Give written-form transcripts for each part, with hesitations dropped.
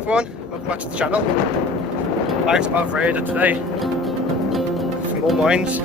everyone, welcome back to the channel. Back to Wildfire today for more mines.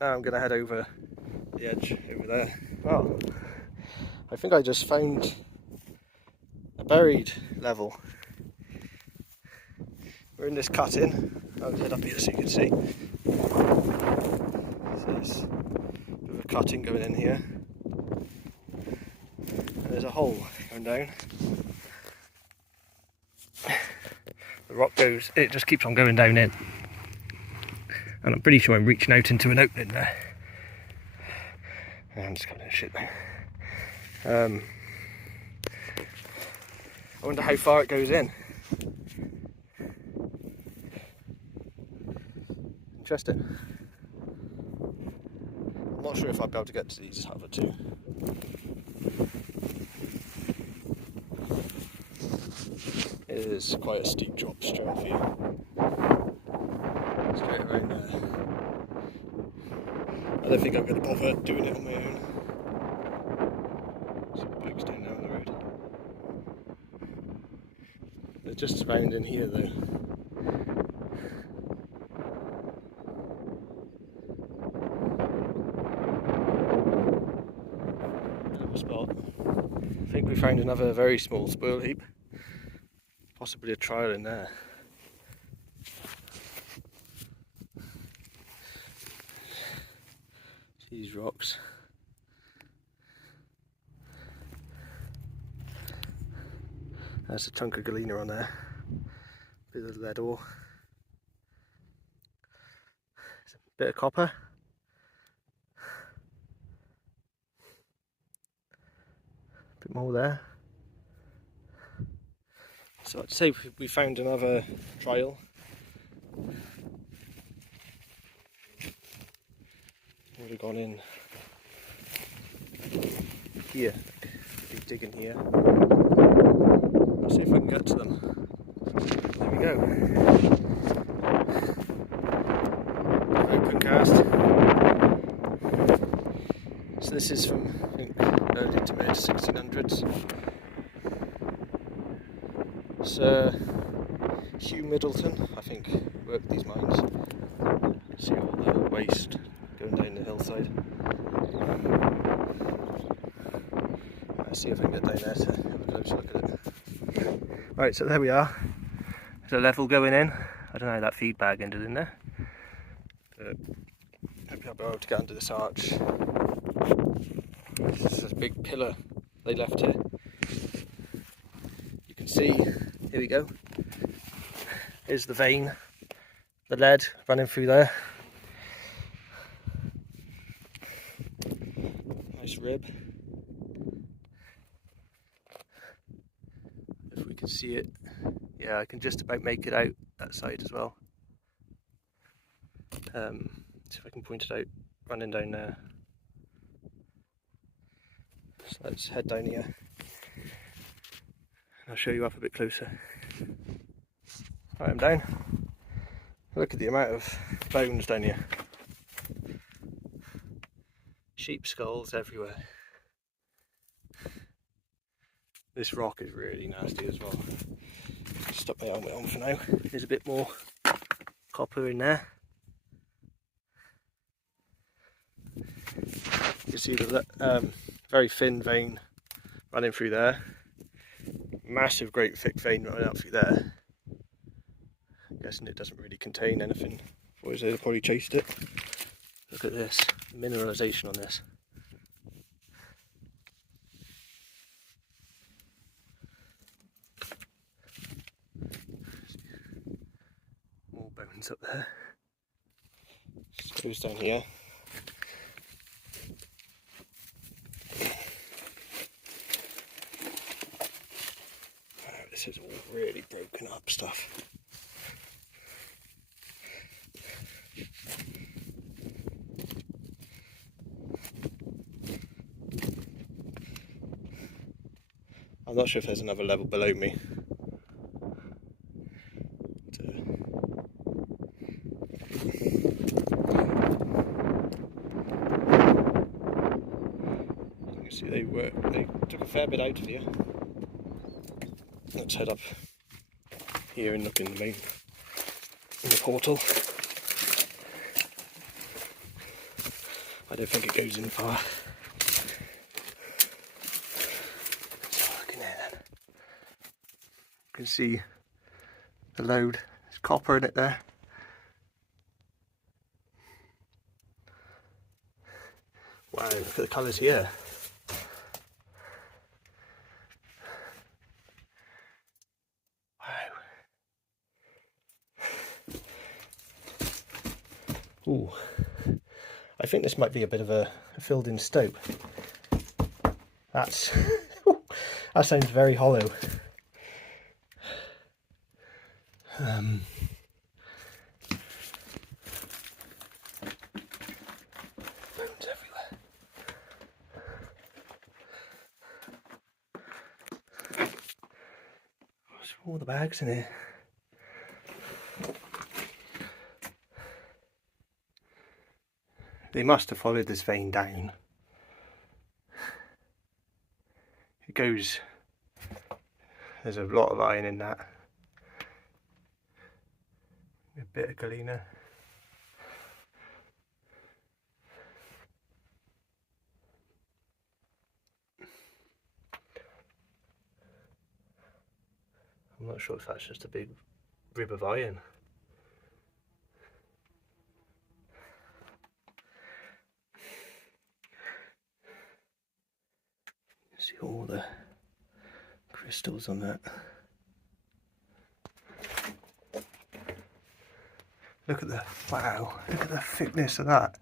Now I'm going to head over the edge over there. Well, I think I just found a buried level. We're in this cut-in. I'll head up here so you can see. So there's a bit of a cut-in going in here. And there's a hole going down. The rock goes, it just keeps on going down in. And I'm pretty sure I'm reaching out into an opening there. I'm just going to shit now. I wonder how far it goes in. Interesting. I'm not sure if I'll be able to get to these other two. It is quite a steep drop straight off here. Straight around there. I don't think I'm going to bother doing it on my own. See the bloke's down there on the road. They're just around in here though. Bit of a spot. I think we found another very small spoil heap. Possibly a trial in there. These rocks. There's a chunk of galena on there. Bit of lead ore. There's a bit of copper. A bit more there. So I'd say we found another trial. Would have gone in here. Be digging here. I'll see if I can get to them. There we go. Open cast. So this is from, I think, early to mid 1600s. Sir Hugh Middleton, I think, worked these mines. See all the waste going down the hillside. Let's see if I can get down there to have a close look at it. Right, so there we are. There's a level going in. I don't know how that feed bag ended in there. But hopefully I'll be able to get under this arch. This is a big pillar they left here. You can see, here we go. Here's the vein, the lead running through there. Nice rib. If we can see it, yeah, I can just about make it out that side as well. See if I can point it out, running down there. So let's head down here. I'll show you up a bit closer. Right, I'm down. Look at the amount of bones down here. Sheep skulls everywhere. This rock is really nasty as well. Stop my helmet on for now. There's a bit more copper in there. You can see the very thin vein running through there. Massive, great thick vein running out through there. I'm guessing it doesn't really contain anything. Otherwise they'd have probably chased it. Look at this, mineralisation on this. More bones up there. Just goes down here. This is all really broken up stuff. I'm not sure if there's another level below me. You can see they took a fair bit out of here. Let's head up here and look in the portal. I don't think it goes in far. You can see the load, there's copper in it there. Wow, look at the colours here. Wow. Ooh, I think this might be a bit of a filled in stope. That's, that sounds very hollow. Bones everywhere. What's all the bags in here? They must have followed this vein down. It goes, there's a lot of iron in that. A bit of galena. I'm not sure if that's just a big rib of iron. See all the crystals on that. Look at the, wow, look at the thickness of that.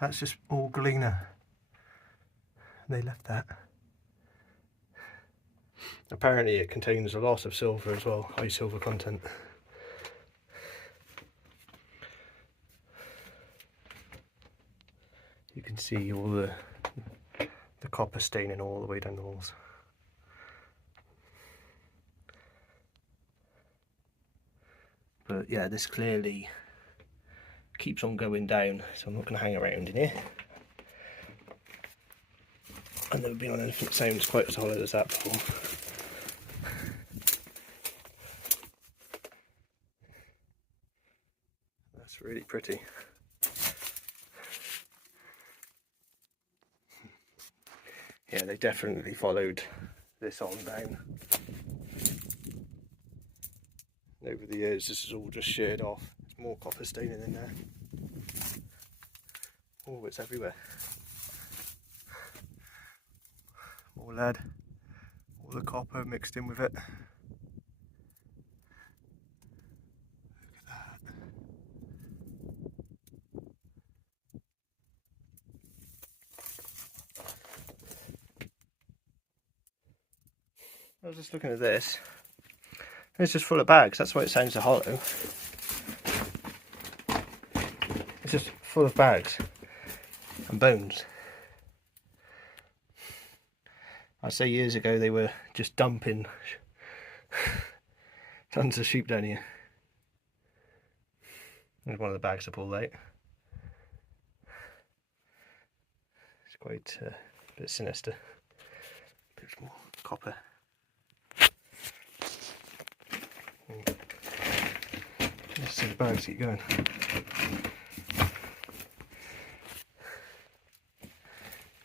That's just all galena. They left that. Apparently it contains a lot of silver as well, high silver content. You can see all the copper staining all the way down the walls. But yeah, this clearly keeps on going down, so I'm not going to hang around in here. I've never been on anything that sounds quite as solid as that before. That's really pretty. Yeah, they definitely followed this on down. Over the years, this is all just sheared off. There's more copper staining in there. Oh, it's everywhere. More lead, all the copper mixed in with it. Look at that. I was just looking at this. It's just full of bags, that's why it sounds so hollow. It's just full of bags and bones. I'd say years ago they were just dumping tons of sheep down here. There's one of the bags to pull out. It's quite a bit sinister. A bit more copper. Let's see the bags keep going.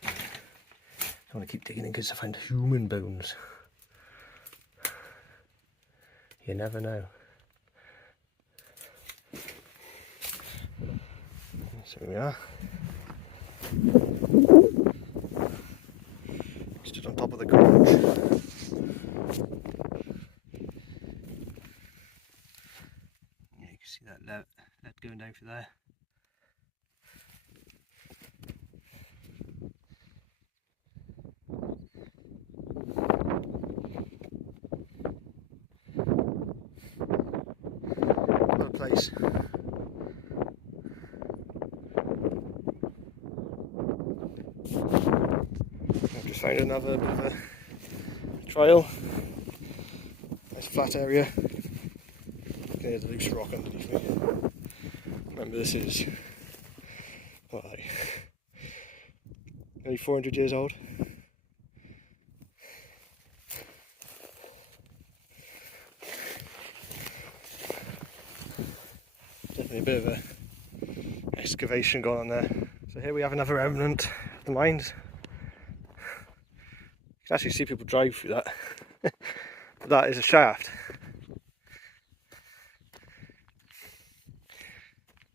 I want to keep digging in because I find human bones. You never know. So here we are. Stood on top of the gorge. Yeah, you can see that lead going down through there. place. I've just found another bit of a trail. Nice flat area. There's a loose rock underneath me. Remember, this is what, like maybe 400 years old. Definitely a bit of a excavation going on there. So here we have another remnant of the mines. You can actually see people drive through that. But that is a shaft.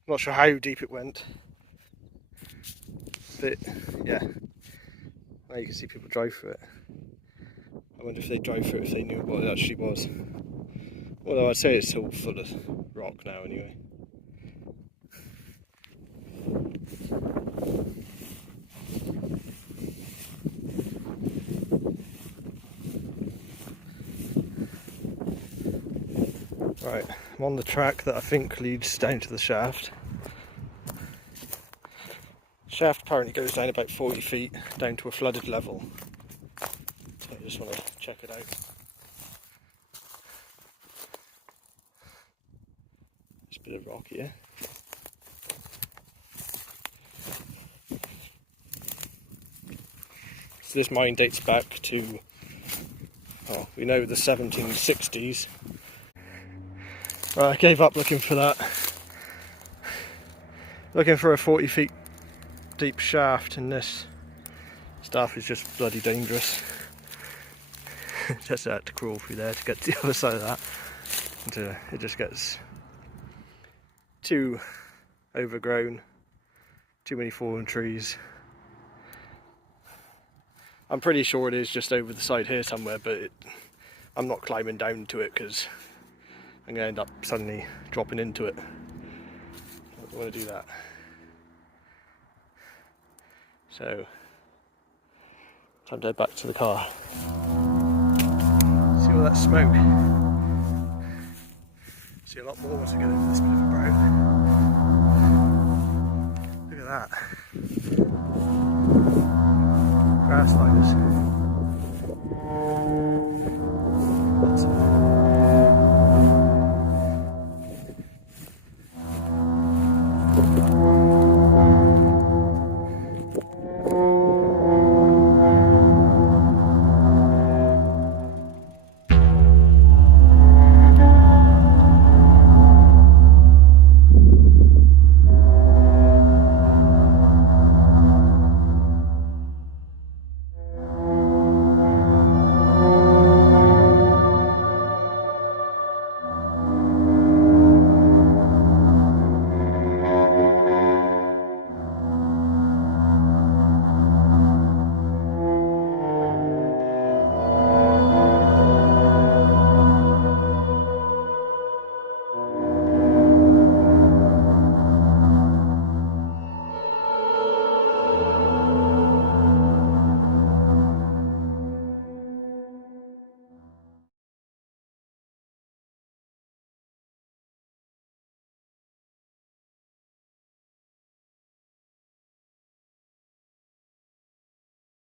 Not sure how deep it went, but yeah, now you can see people drive through it. I wonder if they drive through it if they knew what it actually was. Although I'd say it's all full of rock now anyway. Right, I'm on the track that I think leads down to the shaft. The shaft apparently goes down about 40 feet down to a flooded level. So I just want to check it out. There's a bit of rock here. So this mine dates back to, oh, we know the 1760s. Right, I gave up looking for that. Looking for a 40 feet deep shaft, and this stuff is just bloody dangerous. Just had to crawl through there to get to the other side of that. And it just gets too overgrown, too many fallen trees. I'm pretty sure it is just over the side here somewhere, but I'm not climbing down to it because I'm going to end up suddenly dropping into it. I don't want to do that. So, time to head back to the car. See all that smoke? See a lot more once we get over this bit of a brow. Look at that. Grass fires.